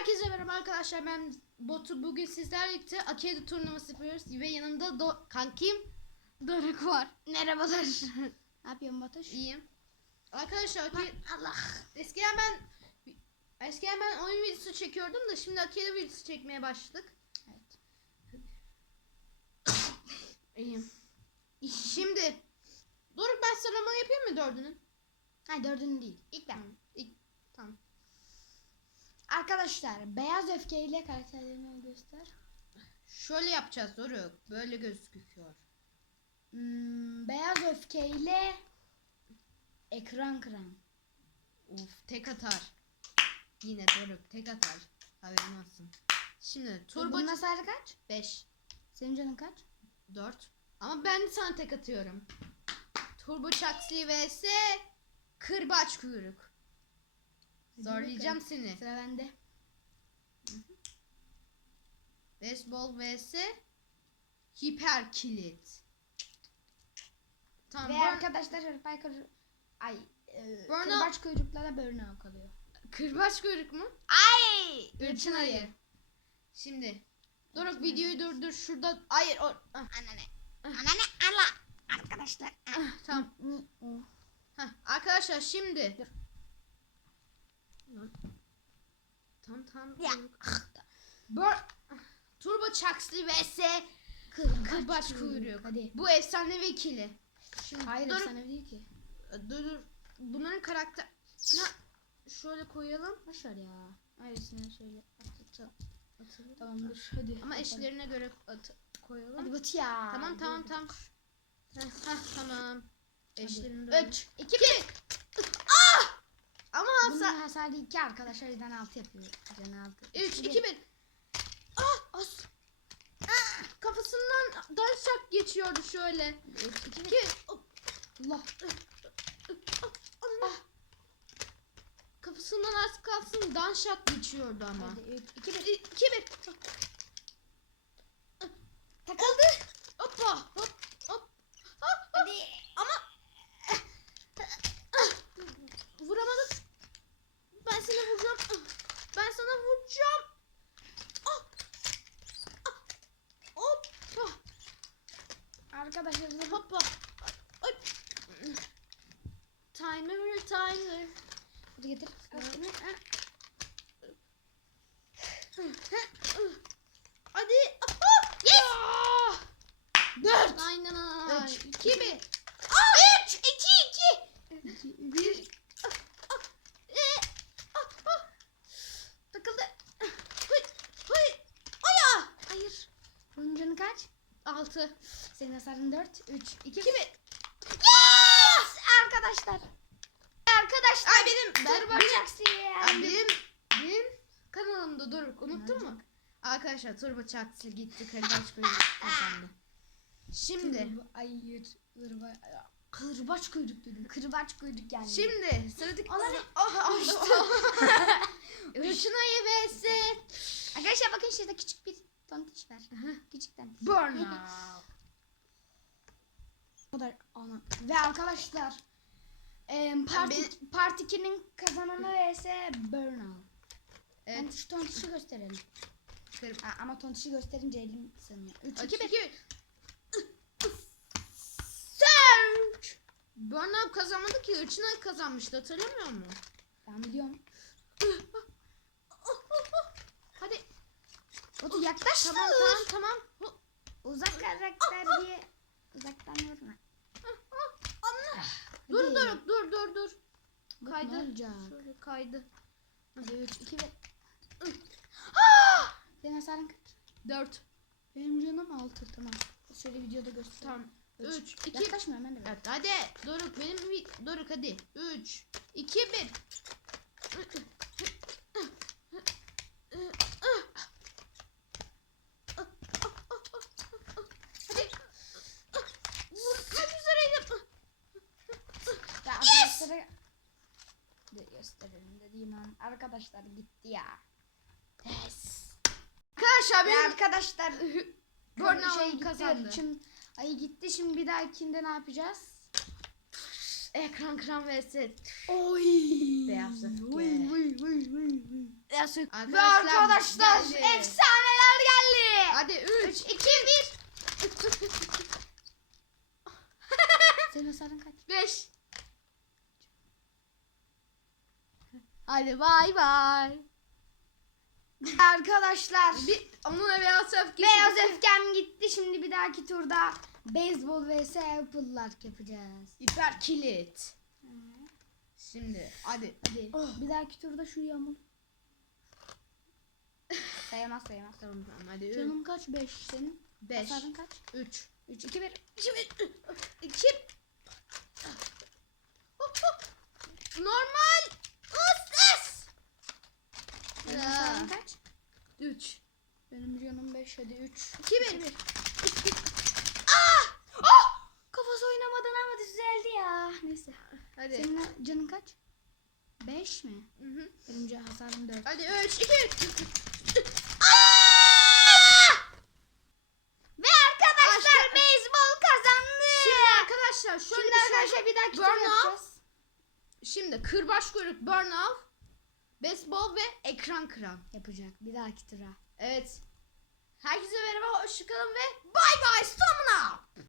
Herkese merhaba arkadaşlar ben Botu bugün sizlerle birlikte Akedi turnuvası yapıyoruz ve yanımda do kankim Doruk var. Merhabalar. ne yapıyorsun Batuş? İyiyim. Arkadaşlar Akedi, Allah. eskiden ben eskiden ben oyun videosu çekiyordum da şimdi Akedi videosu çekmeye başladık. Evet. İyiyim. Şimdi Doruk ben sıralama yapayım mı dördünün? Ha dördünü değil. İlk ben. İlk. Arkadaşlar beyaz öfkeyle karakterlerini göster. Şöyle yapacağız Doruk. Böyle gözüküyor. Hmm, beyaz öfkeyle ekran kıran. Of tek atar. Yine Doruk tek atar. Haberin olsun. Şimdi turbo Bunun hasarı kaç? 5 Senin canın kaç? 4 ama ben sana tek atıyorum. Turbo Chuxley vs Kırbaç Kuyruk. Zorlayacağım seni. Sıra bende. Baseball vs Hiper Kilit. Tamam. Ve Burn- arkadaşlar kır... Ay. E, Burnout- kırbaç kuyrukla da burnout kalıyor. Kırbaç Kuyruk mu? Ay! Irçın ayı. Şimdi Doruk videoyu durdur şurada. Hayır o. Ah, Anane. Anane ala. Arkadaşlar. ah, tamam. Heh, arkadaşlar şimdi. Dur. Tam tam. Ya. Bur Turbo Chuxley vs Kırbaç Kuyruk. Hadi. Bu efsane vekili. Şimdi Hayır dur, efsane değil ki. dur, dur. Bunların karakter... Ha, şöyle koyalım. Boş ver ya. Ailesine şöyle at, at, Atalım. Tamam dur hadi. Ama Yapalım. eşlerine göre at koyalım. Hadi Batı ya. Tamam tamam tamam. Heh, heh, tamam. Hadi. Eşlerine göre. 3, 2, 1. Bunun hasar. hasarı 2 arkadaşlar. yüzden 6 yapıyor. Canı 6. 3, 2, 1. Ah! As. Ah! Kafasından daşak geçiyordu şöyle. 3, 2, 1. 2. Allah. Ah! Kafasından az kalsın danşak geçiyordu ama. Hadi 3, 2, 1. 2, 1. Takıldı. Hoppa. Hop. Hop. Ah, ah. Hadi. Ama vuramadım. Ben sana vuracağım. Ben sana vuracağım. Ah. Ah. Hoppa. Arkadaşlar dur. Hoppa. Ay. Timer, timer. Hadi getir. Hadi. Yes. Dört. Aynen. Üç, İki mi? Üç. İki, iki. 2, 1. Ah. Takıldı. Hayır. Bunun canı kaç? Altı. Senin hasarın 4, 3, 2, İki 1. mi? Yes! Arkadaşlar. Arkadaşlar. Ay benim. Ben bak. bacaksın Ay, benim. Benim kanalımda Doruk. Unuttun mu? Arkadaşlar Turbo Çaktı gitti. Kırbaç kuyruk kazandı. Şimdi. Hayır. Kırbaç, kırbaç kuyruk dedim. Kırbaç kuyruk yani. Şimdi sıradaki? Ah, ah, Rıçınayı vs Arkadaşlar bakın şurada küçük bir tontiş var. Küçük tontiş. Burnout. Kadar ana. Ve arkadaşlar e, part, Ben- part 2'nin kazananı vs Burnout. Evet. Şu tontişi gösterelim. Ha, ama tontişi gösterince elim sığmıyor. 3, 2, 1. İki, Search. Burnout kazanmadı ki. Rıçınay kazanmıştı. Hatırlamıyor musun? Ben biliyorum. Hadi. Batu yaklaş. Tamam tamam tamam. Uzak karakter diye uzaktan vurma. Anne. Dur Hadi. dur dur dur dur. Bak Kaydı. Ne olacak? Şöyle kaydı. Hadi 3, 2, 1. Üh. Senin hasarın kaç? Dört. Benim canım 6 tamam. Şöyle videoda göster. Tamam. Üç. Üç. iki. Yaklaşmıyorum ben de. Evet hadi. Doruk benim Doruk hadi. 3 2 1. Hadi. Vurmak üzereydim. Ya arkadaşlara de gösterelim dediğim an arkadaşlar gitti ya. Yes. Arkadaşlar benim arkadaşlar Burnout şey kazandı. Için ayı gitti şimdi bir dahakinde ne yapacağız? Ekran kıran vs. Oy. Beyaz öfke. Oy, oy, oy, oy, oy. Beyaz. Arkadaşlar, Ve arkadaşlar geldi. efsaneler geldi. Hadi 3 2 1 Senin hasarın kaç? 5 Hadi bay bay. Arkadaşlar Bir onunla beyaz öfke. beyaz öfkem gitti. Şimdi bir dahaki turda beyzbol vs Apple'lar yapacağız. Hiper kilit. Şimdi hadi. Hadi. Bir dahaki turda şu yağmur. sayamaz sayamaz. Tamam tamam hadi. Canım kaç? 5 senin. 5 Hasarın kaç? 3 3 2 1. 2 Normal. Senin hasarın kaç? 3 Benim canım 5 hadi 3. 2 1 Ah! Ah! Kafası oynamadan ama düzeldi ya. Neyse. Hadi. Senin canın kaç? 5 mi? Hı hı. Benim hasarım 4. Hadi 3 2 Ve arkadaşlar beyzbol kazandı. Şimdi arkadaşlar şöyle Şimdi bir şey arkadaşlar bir tur Burn yapacağız. Şimdi kırbaç kuyruk burn off, beyzbol ve ekran kıran. Yapacak bir dahaki tura. Evet. Herkese merhaba, hoşçakalın ve bay bay sonuna.